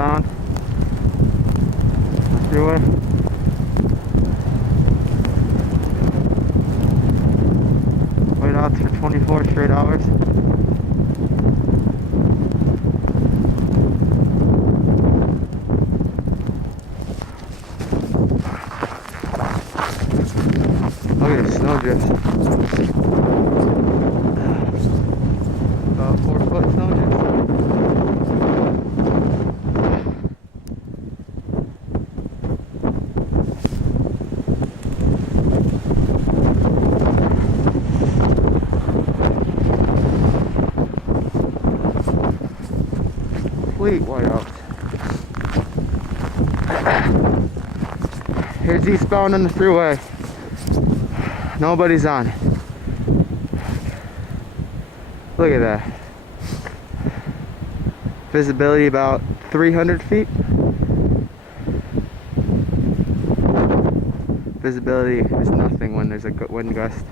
eastbound Thruway. Wait out for 24 straight hours. Look at the snowdrifts. About 4-foot snowdrifts. Complete whiteout. Here's eastbound on the Thruway. Nobody's on it. Look at that. Visibility about 300 feet. Visibility is nothing when there's a wind gust.